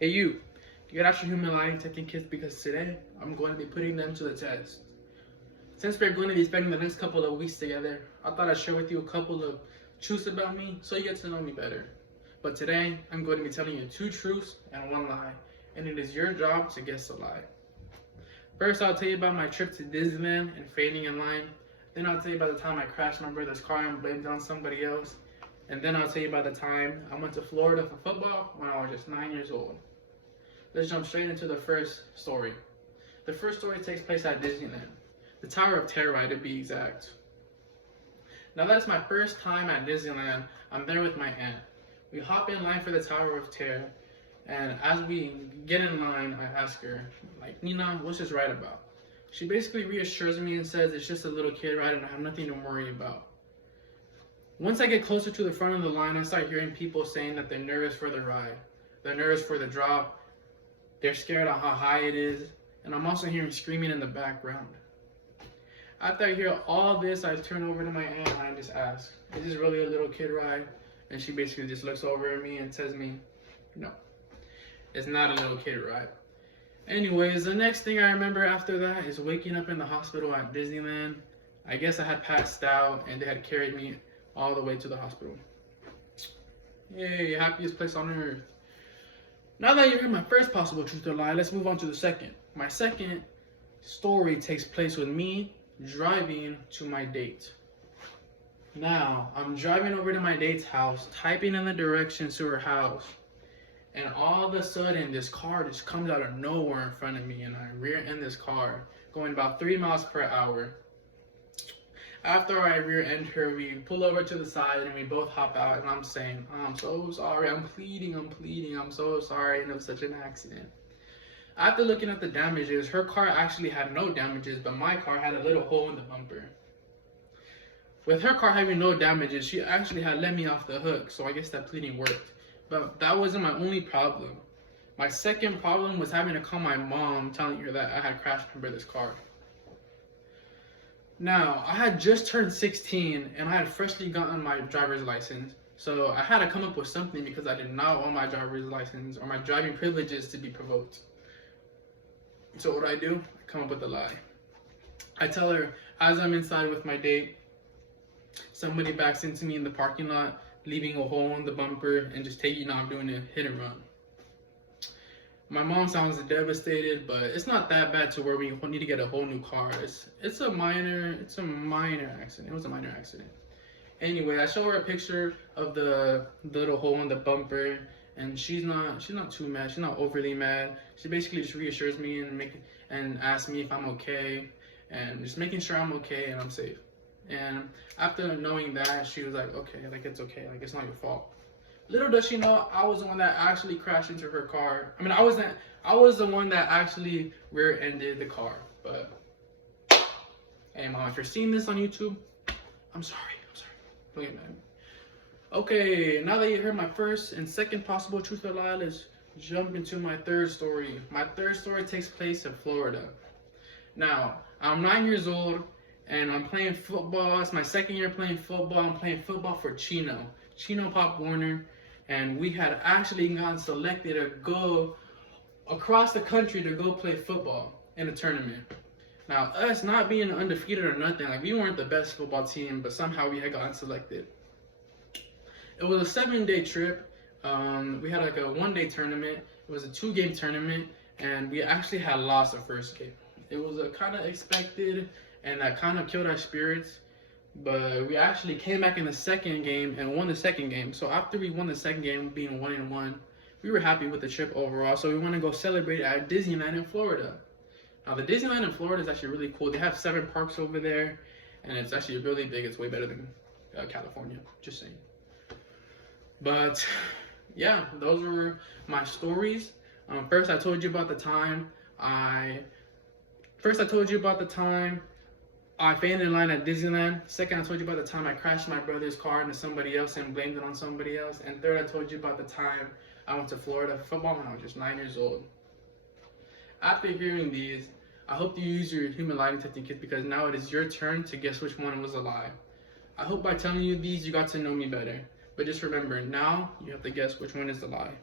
Hey you, get out your human lie detecting kits because today I'm going to be putting them to the test. Since we're going to be spending the next couple of weeks together, I thought I'd share with you a couple of truths about me so you get to know me better. But today, I'm going to be telling you 2 truths and 1 lie, and it is your job to guess the lie. First, I'll tell you about my trip to Disneyland and fainting in line. Then I'll tell you about the time I crashed my brother's car and blamed it on somebody else. And then I'll tell you about the time I went to Florida for football when I was just 9 years old. Let's jump straight into the first story. The first story takes place at Disneyland, the Tower of Terror to be exact. Now that's my first time at Disneyland. I'm there with my aunt. We hop in line for the Tower of Terror, and as we get in line, I ask her, like, Nina, what's this ride about? She basically reassures me and says it's just a little kid ride and I have nothing to worry about. Once I get closer to the front of the line, I start hearing people saying that they're nervous for the ride. They're nervous for the drop. They're scared of how high it is. And I'm also hearing screaming in the background. After I hear all this, I turn over to my aunt and I just ask, is this really a little kid ride? And she basically just looks over at me and tells me, no, it's not a little kid ride. Anyways, the next thing I remember after that is waking up in the hospital at Disneyland. I guess I had passed out and they had carried me all the way to the hospital. Yay, happiest place on earth. Now that you heard my first possible truth or lie, let's move on to the second. My second story takes place with me driving to my date. Now, I'm driving over to my date's house, typing in the directions to her house, and all of a sudden, this car just comes out of nowhere in front of me, and I rear end this car, going about 3 miles per hour. After I rear end her, we pull over to the side and we both hop out, and I'm saying, oh, I'm so sorry, I'm pleading, I'm so sorry, and it was such an accident. After looking at the damages, her car actually had no damages, but my car had a little hole in the bumper. With her car having no damages, she actually had let me off the hook, so I guess that pleading worked. But that wasn't my only problem. My second problem was having to call my mom, telling her that I had crashed my brother's car. Now, I had just turned 16 and I had freshly gotten my driver's license. So I had to come up with something because I did not want my driver's license or my driving privileges to be provoked. So what do? I come up with a lie. I tell her, as I'm inside with my date, somebody backs into me in the parking lot, leaving a hole in the bumper and just taking off doing a hit and run. My mom sounds devastated, but it's not that bad to where we need to get a whole new car. It's a minor accident. It was a minor accident. Anyway, I show her a picture of the little hole in the bumper, and she's not too mad. She's not overly mad. She basically just reassures me and asks me if I'm okay, and just making sure I'm okay and I'm safe. And after knowing that, she was like, okay, like it's okay, like it's not your fault. Little does she know, I was the one that actually crashed into her car. I mean, I was the one that actually rear-ended the car. But hey, mom, if you're seeing this on YouTube, I'm sorry. Don't get mad. Okay, now that you heard my first and second possible truth or lie, let's jump into my third story. My third story takes place in Florida. Now, I'm 9 years old and I'm playing football. It's my second year playing football. I'm playing football for Chino Pop Warner. And we had actually gotten selected to go across the country to go play football in a tournament. Now, us not being undefeated or nothing, like we weren't the best football team, but somehow we had gotten selected. It was a 7-day trip. We had like a 1-day tournament. It was a 2-game tournament, and we actually had lost the first game. It was kind of expected, and that kind of killed our spirits. But we actually came back in the second game and won the second game. So after we won the second game, being 1-1, we were happy with the trip overall. So we want to go celebrate at Disneyland in Florida. Now the Disneyland in Florida is actually really cool. They have 7 parks over there, and it's actually really big. It's way better than California. Just saying. But yeah, those were my stories. First, I told you about the time I fainted in line at Disneyland. Second, I told you about the time I crashed my brother's car into somebody else and blamed it on somebody else. And third, I told you about the time I went to Florida for football when I was just 9 years old. After hearing these, I hope you use your human lie detecting kit because now it is your turn to guess which one was a lie. I hope by telling you these, you got to know me better. But just remember, now you have to guess which one is the lie.